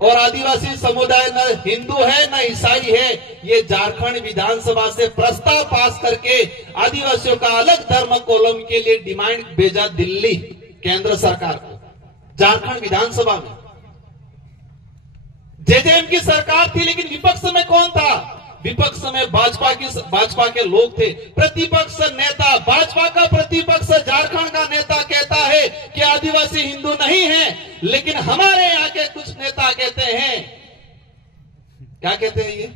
और आदिवासी समुदाय न हिंदू है न ईसाई है, ये झारखंड विधानसभा से प्रस्ताव पास करके आदिवासियों का अलग धर्म कॉलम के लिए डिमांड भेजा दिल्ली केंद्र सरकार को। झारखंड विधानसभा में जेजेएम की सरकार थी, लेकिन विपक्ष में कौन था? विपक्ष में भाजपा के लोग थे। प्रतिपक्ष नेता, भाजपा का प्रतिपक्ष झारखंड का नेता कहता है कि आदिवासी हिंदू नहीं है, लेकिन हमारे यहाँ के कुछ नेता कहते हैं, क्या कहते हैं ये?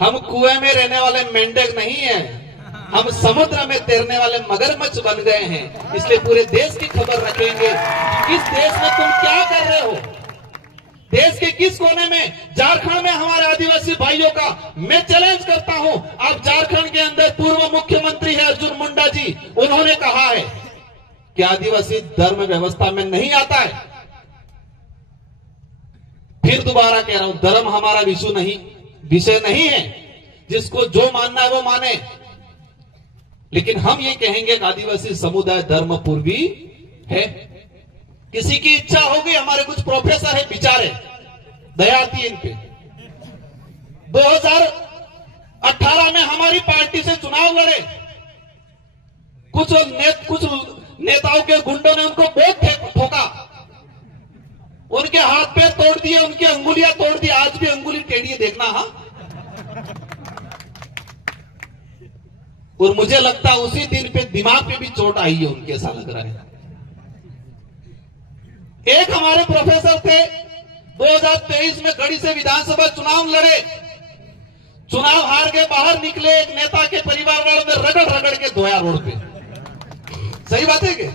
हम कुएं में रहने वाले मेंढक नहीं हैं, हम समुद्र में तैरने वाले मगरमच्छ बन गए हैं। इसलिए पूरे देश की खबर रखेंगे कि इस देश में तुम क्या कर रहे हो, देश के किस कोने में। झारखंड में हमारे आदिवासी भाइयों का मैं चैलेंज करता हूं। आप झारखंड के अंदर पूर्व मुख्यमंत्री है अर्जुन मुंडा जी, उन्होंने कहा है कि आदिवासी धर्म व्यवस्था में नहीं आता है। फिर दोबारा कह रहा हूं, धर्म हमारा विषय नहीं है, जिसको जो मानना है वो माने, लेकिन हम ये कहेंगे कि आदिवासी समुदाय धर्म पूर्वी है। किसी की इच्छा होगी, हमारे कुछ प्रोफेसर है बेचारे, दया आती है इन पे। 2018 में हमारी पार्टी से चुनाव लड़े, कुछ नेताओं के गुंडों ने उनको बहुत ठोका, उनके हाथ पैर तोड़ दिए, उनकी अंगुलियां तोड़ दी। आज भी अंगुली टेढ़ी है, देखना। हाँ, और मुझे लगता है उसी दिन पे दिमाग पे भी चोट आई है उनके, ऐसा लग रहा है। एक हमारे प्रोफेसर थे, 2023 में गढ़ी से विधानसभा चुनाव लड़े, चुनाव हार के बाहर निकले, एक नेता के परिवार वालों ने रगड़ रगड़ के धोया रोड पे। सही बात है कि?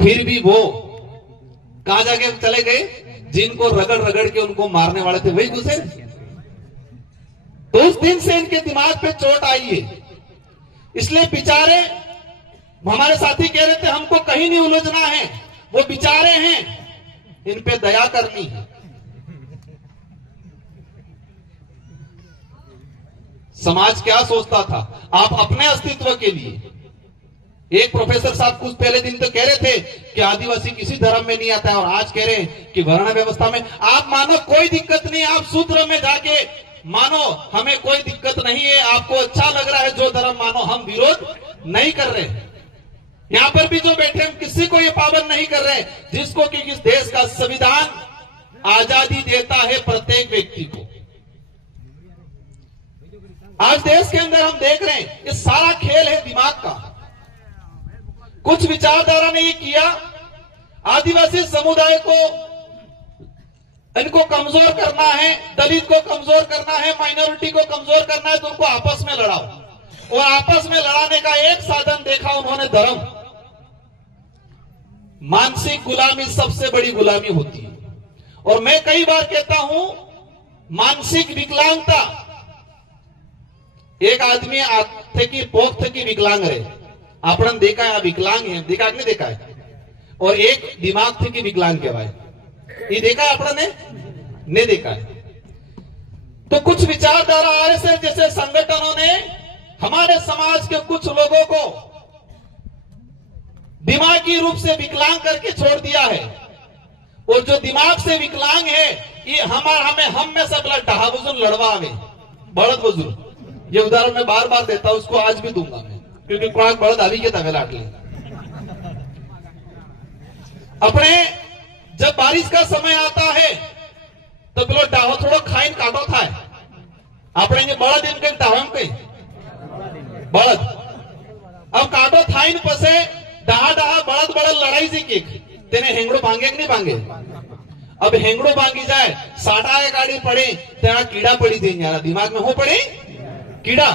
फिर भी वो कहां जाके चले गए? जिनको रगड़ रगड़ के उनको मारने वाले थे वही घुसे। तो उस दिन से इनके दिमाग पे चोट आई है। इसलिए बेचारे, हमारे साथी कह रहे थे हमको कहीं नहीं उलझना है, वो बेचारे हैं, इन पे दया करनी है। समाज क्या सोचता था आप अपने अस्तित्व के लिए? एक प्रोफेसर साहब कुछ पहले दिन तो कह रहे थे कि आदिवासी किसी धर्म में नहीं आता है, और आज कह रहे हैं कि वर्ण व्यवस्था में। आप मानो कोई दिक्कत नहीं, आप सूत्र में जाके मानो, हमें कोई दिक्कत नहीं है, आपको अच्छा लग रहा है जो धर्म मानो, हम विरोध नहीं कर रहे। यहां पर भी जो बैठे हम किसी को ये पाबंद नहीं कर रहे, जिसको कि इस देश का संविधान आजादी देता है प्रत्येक व्यक्ति को। आज देश के अंदर हम देख रहे हैं ये सारा खेल है दिमाग का। कुछ विचारधारा ने ये किया, आदिवासी समुदाय को इनको कमजोर करना है, दलित को कमजोर करना है, माइनॉरिटी को कमजोर करना है, तो उनको आपस में लड़ाओ। और आपस में लड़ाने का एक साधन देखा उन्होंने, धर्म। मानसिक गुलामी सबसे बड़ी गुलामी होती है। और मैं कई बार कहता हूं, मानसिक विकलांगता, एक आदमी आथे की पोख की विकलांग रहे, आपने देखा है विकलांग है, देखा नहीं देखा है, और एक दिमाग थे की विकलांग कहवाए, ये देखा है आपने? नहीं देखा है। तो कुछ विचारधारा आरएसएस जैसे संगठनों ने हमारे समाज के कुछ लोगों को दिमागी रूप से विकलांग करके छोड़ दिया है। और जो दिमाग से विकलांग है, ये हम में सब डहा बुजुर्ग लड़वा में बड़द बुजुर्ग, ये उदाहरण मैं बार बार देता हूं, उसको आज भी दूंगा मैं, क्योंकि क्वाक बड़द अभी के तवे लाट ले। अपने जब बारिश का समय आता है तो पेलो डाहो थोड़ो खाइन काटो था, अपने ये बड़ा दिन के डाहो कई बड़द, अब काटो थाइन पसे डहा डहा बड़द बड़द लड़ाई सी केक तेने हेंगड़ो भांगे कि नहीं भांगे। अब हेंगड़ो भांगी जाए, साटा के गाड़ी पड़े, तेरा कीड़ा पड़ी थी यार दिमाग में हो पड़े कीड़ा,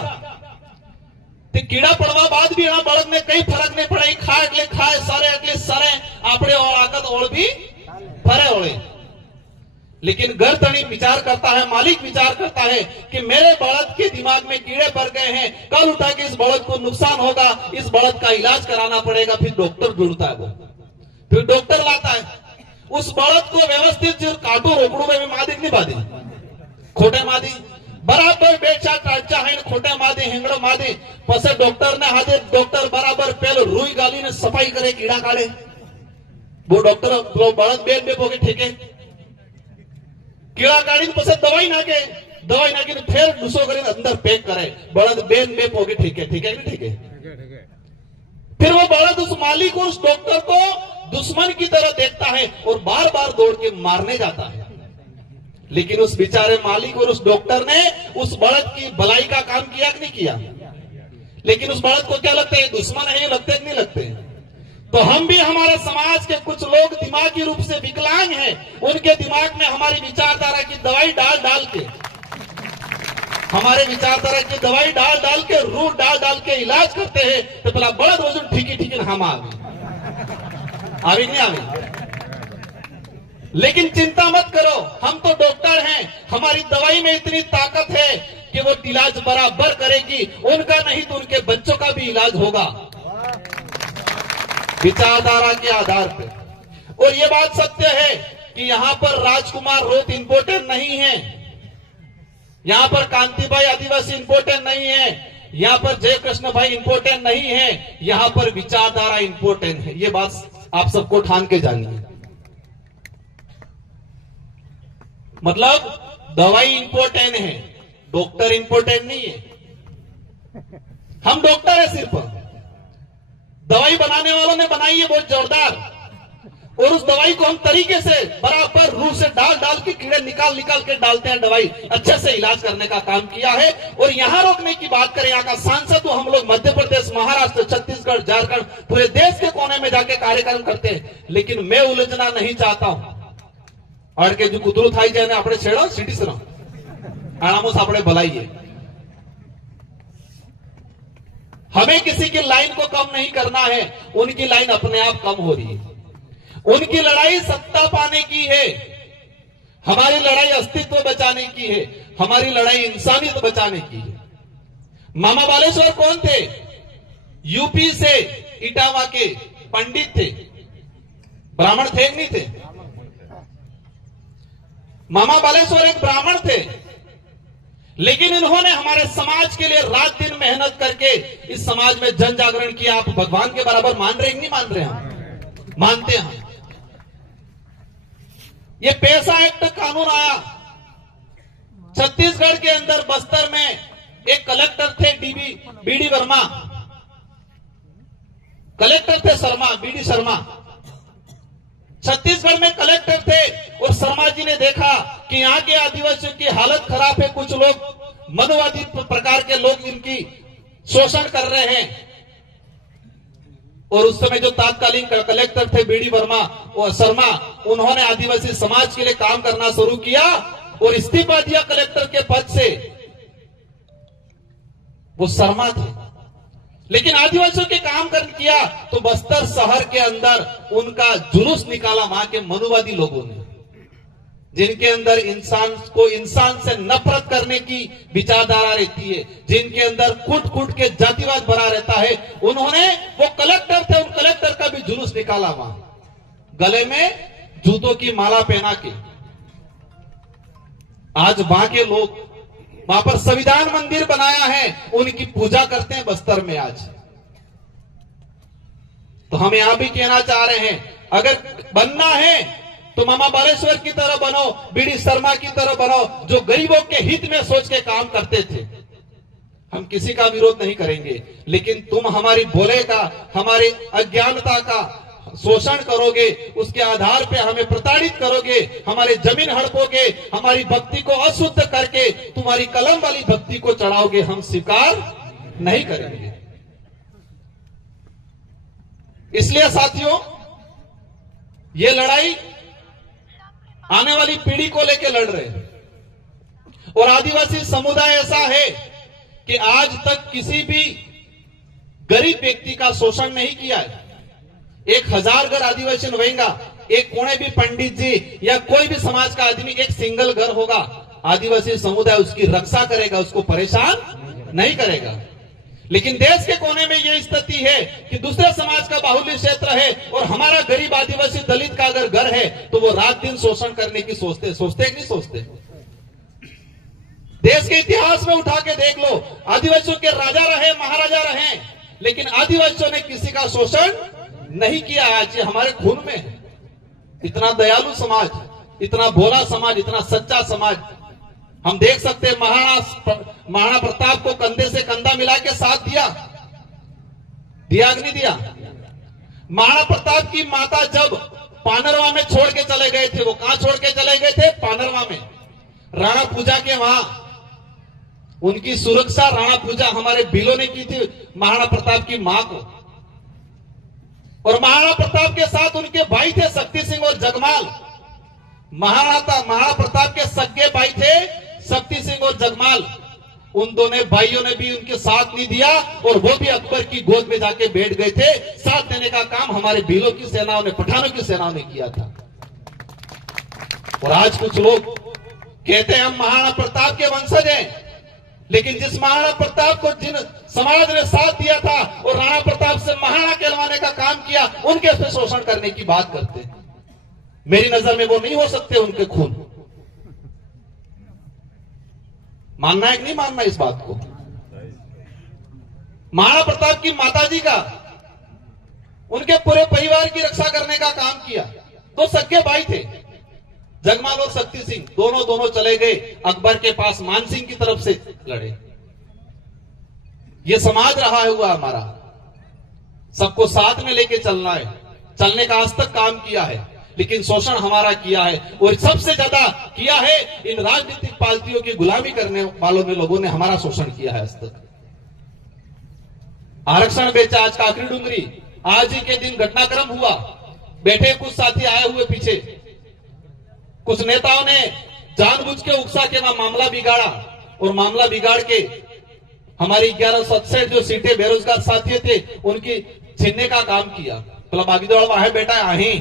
ते कीड़ा पड़वा बाद भी यहाँ बड़द में कई फर्क नहीं पड़ा, खा એટલે खाए सारे એટલે सारे आपड़े और आकत और भी फरे ओढ़े। लेकिन घर तणी विचार करता है, मालिक विचार करता है कि मेरे बड़द के दिमाग में कीड़े पड़ गए हैं, कल उठा के इस बड़द को नुकसान होगा, इस बड़द का इलाज कराना पड़ेगा। फिर डॉक्टर ढूंढता है, वो फिर डॉक्टर लाता है, उस बड़द को व्यवस्थित जो काटो रोकड़ू में मादी नहीं बादी, खोटे मादी बराबर बेचा टाचा है, खोटे मादी हिंगड़ो मादी पसे डॉक्टर ने हाथे डॉक्टर बराबर पेल ने सफाई करे, कीड़ा काढ़े, वो डॉक्टर बड़द बेल में पोगे ठेके कीड़ा काढ़ी पसे दवाई नाखे फिर दूसरो करे अंदर पैक करे, बड़द बेल में पोगे ठेके, ठीक है कि ठीक है। फिर वो बड़द उस मालिक और उस डॉक्टर को दुश्मन की तरह देखता है और बार बार दौड़ के मारने जाता है। लेकिन उस बेचारे मालिक और उस डॉक्टर ने उस बड़द की भलाई का काम किया कि नहीं किया? लेकिन उस बड़द को क्या लगता है, दुश्मन है, ये लगते कि नहीं लगते? तो हम भी, हमारे समाज के कुछ लोग दिमागी रूप से विकलांग हैं, उनके दिमाग में हमारी विचारधारा की दवाई डाल डाल के, हमारे विचारधारा की दवाई डाल डाल के, रूट डाल डाल के इलाज करते हैं। तो पहला बड़द वजन ठीकी ठीकी हम आवी नहीं आवी। लेकिन चिंता मत करो, हम तो डॉक्टर हैं, हमारी दवाई में इतनी ताकत है कि वो इलाज बराबर करेगी, उनका नहीं तो उनके बच्चों का भी इलाज होगा विचारधारा के आधार पर। और ये बात सत्य है कि यहां पर राजकुमार रोत इंपोर्टेंट नहीं है, यहां पर कांतिभाई आदिवासी इंपोर्टेंट नहीं है, यहां पर जयकृष्ण भाई इंपोर्टेंट नहीं है, यहां पर विचारधारा इंपोर्टेंट है। ये बात आप सबको ठान के जानिए। मतलब दवाई इंपोर्टेंट है, डॉक्टर इंपोर्टेंट नहीं है। हम डॉक्टर है, सिर्फ दवाई बनाने वालों ने बनाई है बहुत जोरदार, और उस दवाई को हम तरीके से बराबर रूह से डाल डाल के कीड़े निकाल निकाल के डालते हैं, दवाई अच्छे से इलाज करने का काम किया है। और यहां रोकने की बात करें, यहाँ का सांसद तो हम लोग मध्य प्रदेश, महाराष्ट्र, छत्तीसगढ़, झारखंड, पूरे देश के कोने में जाके कार्यक्रम करते हैं। लेकिन मैं उलझना नहीं चाहता हूं। अड़के जो कुतरू थाई जाए अपने छेड़ो सिटी से आरामोस अपने भलाइए। हमें किसी की लाइन को कम नहीं करना है, उनकी लाइन अपने आप कम हो रही है। उनकी लड़ाई सत्ता पाने की है, हमारी लड़ाई अस्तित्व बचाने की है, हमारी लड़ाई इंसानियत बचाने की है। मामा बालेश्वर कौन थे? यूपी से इटावा के पंडित थे, ब्राह्मण थे कि नहीं थे? मामा बालेश्वर एक ब्राह्मण थे, लेकिन इन्होंने हमारे समाज के लिए रात दिन मेहनत करके इस समाज में जन जागरण किया। आप भगवान के बराबर मान रहे हैं नहीं मान रहे? हम मानते हैं। ये पैसा एक्ट कानून आया छत्तीसगढ़ के अंदर, बस्तर में एक कलेक्टर थे बीडी वर्मा, कलेक्टर थे शर्मा, बीडी शर्मा, छत्तीसगढ़ में कलेक्टर थे। और शर्मा जी ने देखा कि यहाँ के आदिवासियों की हालत खराब है, कुछ लोग मनुवादी प्रकार के लोग इनकी शोषण कर रहे हैं। और उस समय जो तात्कालीन कलेक्टर थे बीडी वर्मा और शर्मा, उन्होंने आदिवासी समाज के लिए काम करना शुरू किया और इस्तीफा दिया कलेक्टर के पद से। वो शर्मा थे, लेकिन आदिवासियों के काम कर किया तो बस्तर शहर के अंदर उनका जुलूस निकाला वहां के मनुवादी लोगों ने, जिनके अंदर इंसान को इंसान से नफरत करने की विचारधारा रहती है, जिनके अंदर कूट कूट के जातिवाद भरा रहता है। उन्होंने, वो कलेक्टर थे, उन कलेक्टर का भी जुलूस निकाला वहां, गले में जूतों की माला पहना के। आज वहां के लोग वहां पर संविधान मंदिर बनाया है, उनकी पूजा करते हैं बस्तर में आज। तो हम यहां भी कहना चाह रहे हैं, अगर बनना है तो मामा बालेश्वर की तरह बनो, बीडी शर्मा की तरह बनो, जो गरीबों के हित में सोच के काम करते थे। हम किसी का विरोध नहीं करेंगे, लेकिन तुम हमारी भोले का, हमारी अज्ञानता का शोषण करोगे, उसके आधार पे हमें प्रताड़ित करोगे, हमारी जमीन हड़पोगे, हमारी भक्ति को अशुद्ध करके तुम्हारी कलम वाली भक्ति को चढ़ाओगे, हम स्वीकार नहीं करेंगे। इसलिए साथियों, ये लड़ाई आने वाली पीढ़ी को लेकर लड़ रहे हैं। और आदिवासी समुदाय ऐसा है कि आज तक किसी भी गरीब व्यक्ति का शोषण नहीं किया है। 1000 घर आदिवासी रहेगा, एक कोने भी पंडित जी या कोई भी समाज का आदमी एक सिंगल घर होगा, आदिवासी समुदाय उसकी रक्षा करेगा, उसको परेशान नहीं करेगा। लेकिन देश के कोने में यह स्थिति है कि दूसरे समाज का बाहुल्य क्षेत्र है और हमारा गरीब आदिवासी दलित का अगर घर है तो वो रात दिन शोषण करने की सोचते कि नहीं सोचते? देश के इतिहास में उठा के देख लो, आदिवासियों के राजा रहे, महाराजा रहे, लेकिन आदिवासियों ने किसी का शोषण नहीं किया आज, ये हमारे खून में है। इतना दयालु समाज, इतना भोला समाज, इतना सच्चा समाज। हम देख सकते हैं महाराणा प्रताप को कंधे से कंधा मिला के साथ दिया कि नहीं दिया। महाराणा प्रताप की माता जब पानरवा में छोड़ के चले गए थे, वो कहां छोड़ के चले गए थे? पानरवा में, राणा पूजा के वहां। उनकी सुरक्षा राणा पूजा हमारे भीलों ने की थी महाराणा प्रताप की मां को। और महाराणा प्रताप के साथ उनके भाई थे शक्ति सिंह और जगमाल। महाराणा प्रताप के सगे भाई थे शक्ति सिंह और जगमाल। उन दोनों भाइयों ने भी उनके साथ नहीं दिया और वो भी अकबर की गोद में जाके बैठ गए थे। साथ देने का काम हमारे भीलों की सेनाओं ने, पठानों की सेनाओं ने किया था। और आज कुछ लोग कहते हैं हम महाराणा प्रताप के वंशज हैं, लेकिन जिस महाराणा प्रताप को जिन समाज ने साथ दिया था और राणा प्रताप से महाराणा कहलवाने का काम किया, उनके से शोषण करने की बात करते हैं। मेरी नजर में वो नहीं हो सकते उनके खून। मानना है कि नहीं मानना इस बात को? महाराणा प्रताप की माताजी का, उनके पूरे परिवार की रक्षा करने का काम किया। दो सगे भाई थे, जगमाल और शक्ति सिंह, दोनों चले गए अकबर के पास, मान सिंह की तरफ से लड़े। ये समाज रहा हुआ हमारा, सबको साथ में लेके चलना है, चलने का आज तक काम किया है, लेकिन शोषण हमारा किया है। और सबसे ज्यादा किया है इन राजनीतिक पार्टियों की गुलामी करने वालों ने, लोगों ने हमारा शोषण किया है आज तक। आरक्षण बेचा आज काकरी डूंगरी, आज ही के दिन घटनाक्रम हुआ, बैठे कुछ साथी आए हुए पीछे, कुछ नेताओं ने जानबूझ के उकसा के वहां मामला बिगाड़ा और मामला बिगाड़ के हमारी 1167 जो सीटें बेरोजगार साथी थे उनकी छीनने का काम किया। बोला बागी दौड़ है बेटा आहे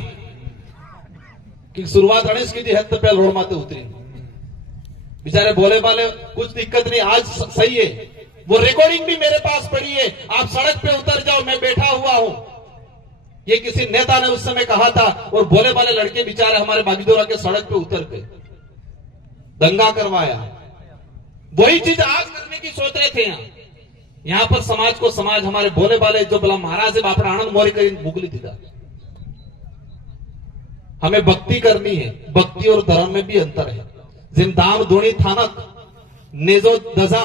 कि शुरुआत रणेश की थी, हद पे रोड माते उतरी। बेचारे बोले वाले कुछ दिक्कत नहीं, आज सही है। वो रिकॉर्डिंग भी मेरे पास पड़ी है, आप सड़क पे उतर जाओ, मैं बैठा हुआ हूं। ये किसी नेता ने उस समय कहा था और बोले वाले लड़के बेचारे हमारे बागीदोरा के सड़क पे उतर गए, दंगा करवाया। वही चीज आज करने की सोच रहे थे। यहां पर समाज को समाज हमारे बोले वाले जो बोला महाराज बापड़ा आनंद मौर्य का मुगली दिखा। हमें भक्ति करनी है, भक्ति और धर्म में भी अंतर है। जिन दाम धोनी थानक नेजो दजा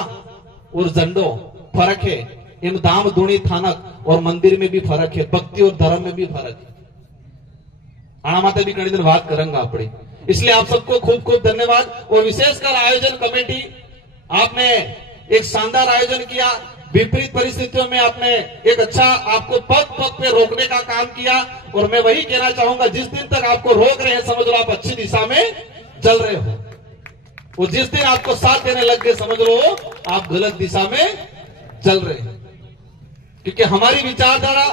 और झंडो फर्क है, इन दाम धोनी थानक और मंदिर में भी फर्क है, भक्ति और धर्म में भी फर्क है। आना माते भी कई दिन बात करेंगे अपने। इसलिए आप सबको खूब खूब धन्यवाद। और विशेषकर आयोजन कमेटी, आपने एक शानदार आयोजन किया। विपरीत परिस्थितियों में आपने एक अच्छा, आपको पग पग पे रोकने का काम किया। और मैं वही कहना चाहूंगा, जिस दिन तक आपको रोक रहे हैं समझ लो आप अच्छी दिशा में चल रहे हो, और जिस दिन आपको साथ देने लग गए समझ लो आप गलत दिशा में चल रहे हैं। क्योंकि हमारी विचारधारा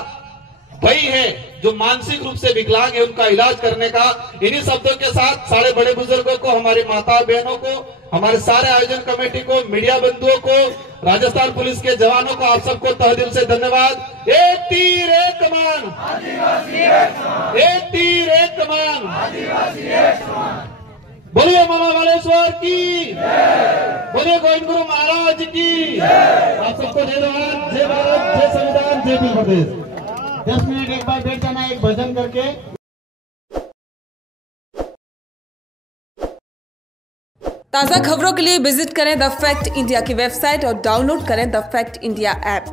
वही है, जो मानसिक रूप से विकलांग है उनका इलाज करने का। इन्हीं शब्दों के साथ सारे बड़े बुजुर्गों को, हमारी माता बहनों को, हमारे सारे आयोजन कमेटी को, मीडिया बंधुओं को, राजस्थान पुलिस के जवानों को, आप सबको तहे दिल से धन्यवाद। एक तीर एक कमान, एक तीर एक कमान, बोलिए मामा बालेश्वर की, बोलिए गोविंद गुरु महाराज की। आप सबको धन्यवाद। जय भारत, जय संविधान, जय भील प्रदेश। 10 मिनट एक बार बैठ जाना एक भजन करके। ताज़ा खबरों के लिए विजिट करें द फैक्ट इंडिया की वेबसाइट और डाउनलोड करें द फैक्ट इंडिया ऐप।